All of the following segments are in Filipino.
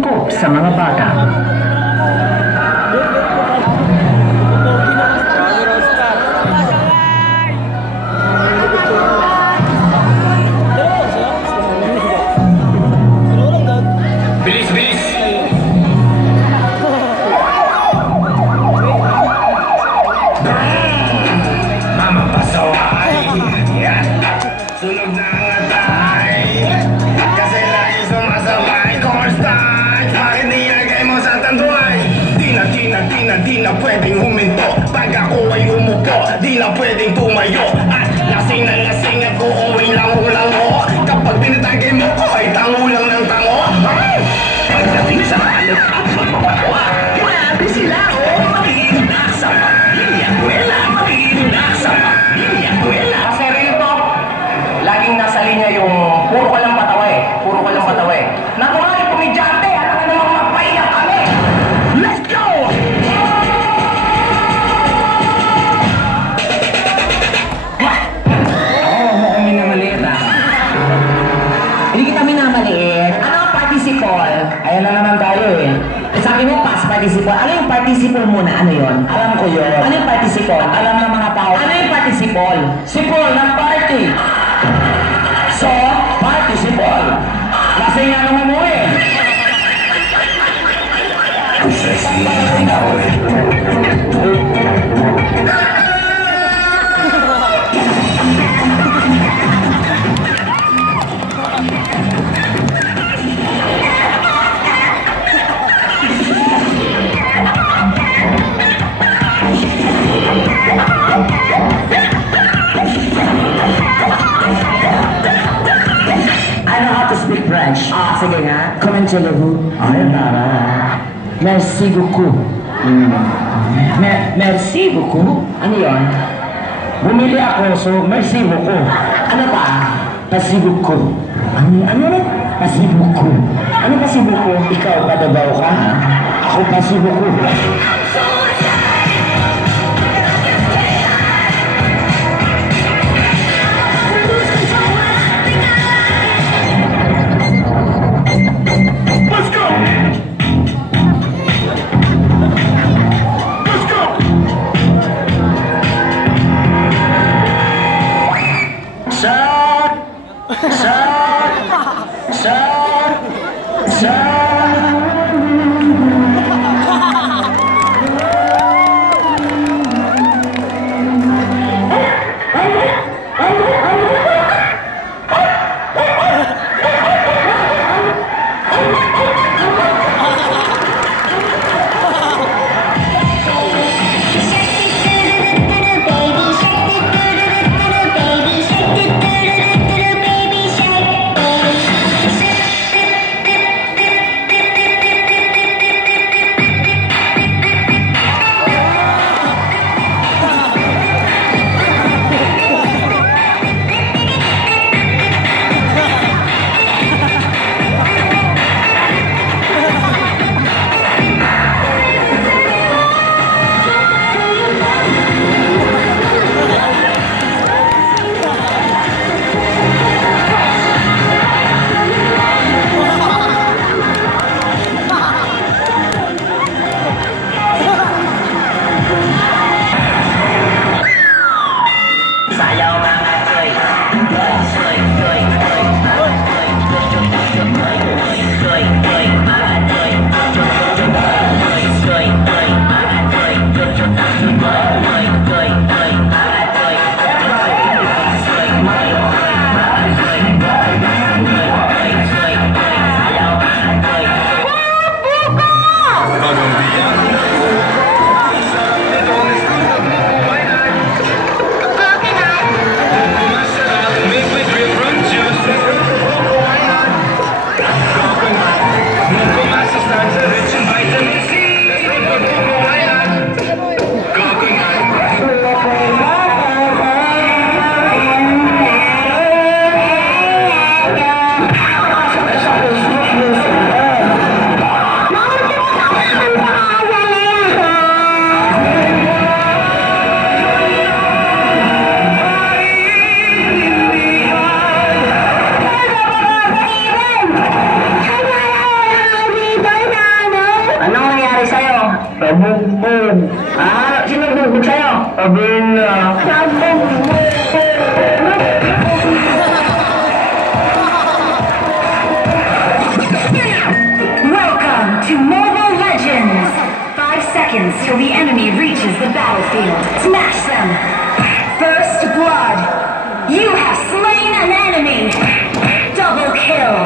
po sa mga bata. Sunog na ang atay kasi lagi sumasabay constant. Bakit nilagay mo sa tanduay? Di na pwedeng huminto. Pag ako ay umupo, di na pwedeng tumayo. At lasing na lasing ako, uwi lango-lango. Kapag pinatagay mo ko ay tango lang ng tango. Pagdating sa alot at magpapatawa, grabe sila makikinig na sa pamilya kwela. Makikinig na sa pamilya kwela. Kasi rito laging nasa linya yung puro ka lang patawa eh. Puro ka lang patawa eh. Natural, komedyante, alam ka namang mapaiyak kami. Let's go! Oo, mo kami na maliit ah. Hindi kita minamaliit. Ano ang participle? Ayan na naman tayo eh. Sabi mo past participle. Ano yung participle muna? Ano yon? Alam ko yun. Ano yung participle? Alam ng mga tao. Ano yung participle? Sipol ng party. So, participle. Kasi nga nung umuwi. Speak French. Ah, sige nga. Comment je le vous. Ay, tara. Merci beaucoup. Merci beaucoup? Ano yun? Bumili ako, so merci beaucoup. Ano pa? Merci beaucoup. Ano rin? Merci beaucoup. Ano merci beaucoup? Ikaw, padabaw ka? Ako merci beaucoup. Sabugbog. Ah, sino nagbubog sa'yo? Sabihin na. Welcome to Mobile Legends! 5 seconds till the enemy reaches the battlefield. Smash them! First blood! You have slain an enemy! Double kill!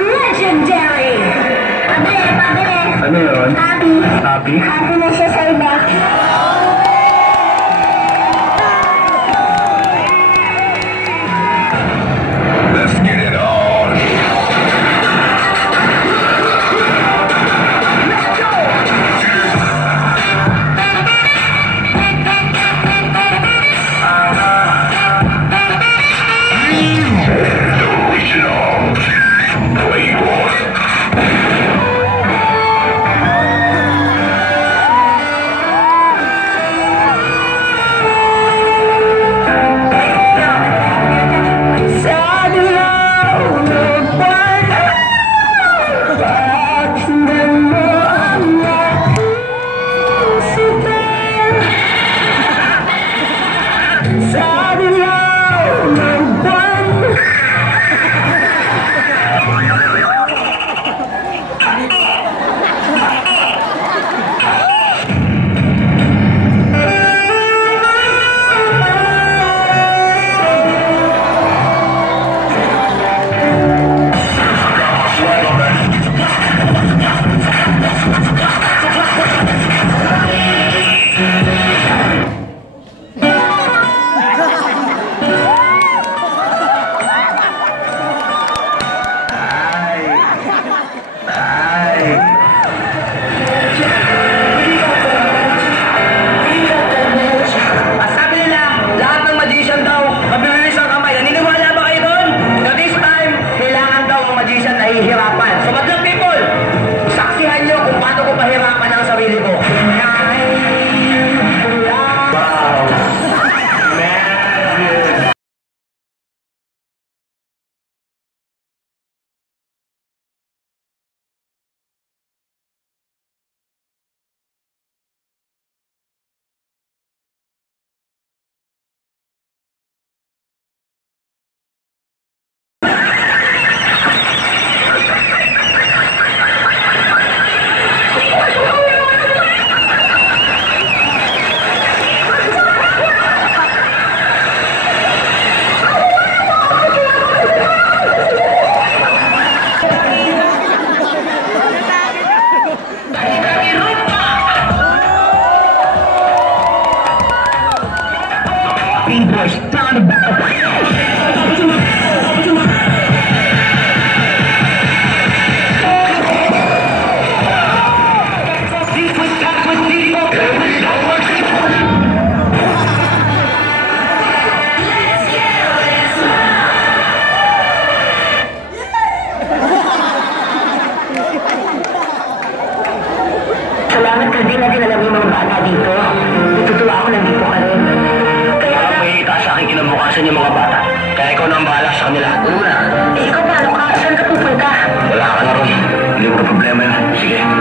Legendary! Ano yun? Happy! Happy? Happy na siya sa iba. Let's get it on! Let's go! Original Playboy. Salamat kasi natin alam yung mga bata dito. Natutuwa ako nandito ka rin. Kaya Parang may itaas sa akin kinabukasan yung mga bata. Kaya ikaw na ang bahala sa kanila. Ano na? ikaw paano ka? Saan ka pupunta? Wala ka na ron. Hindi mo na problema yun. Sige.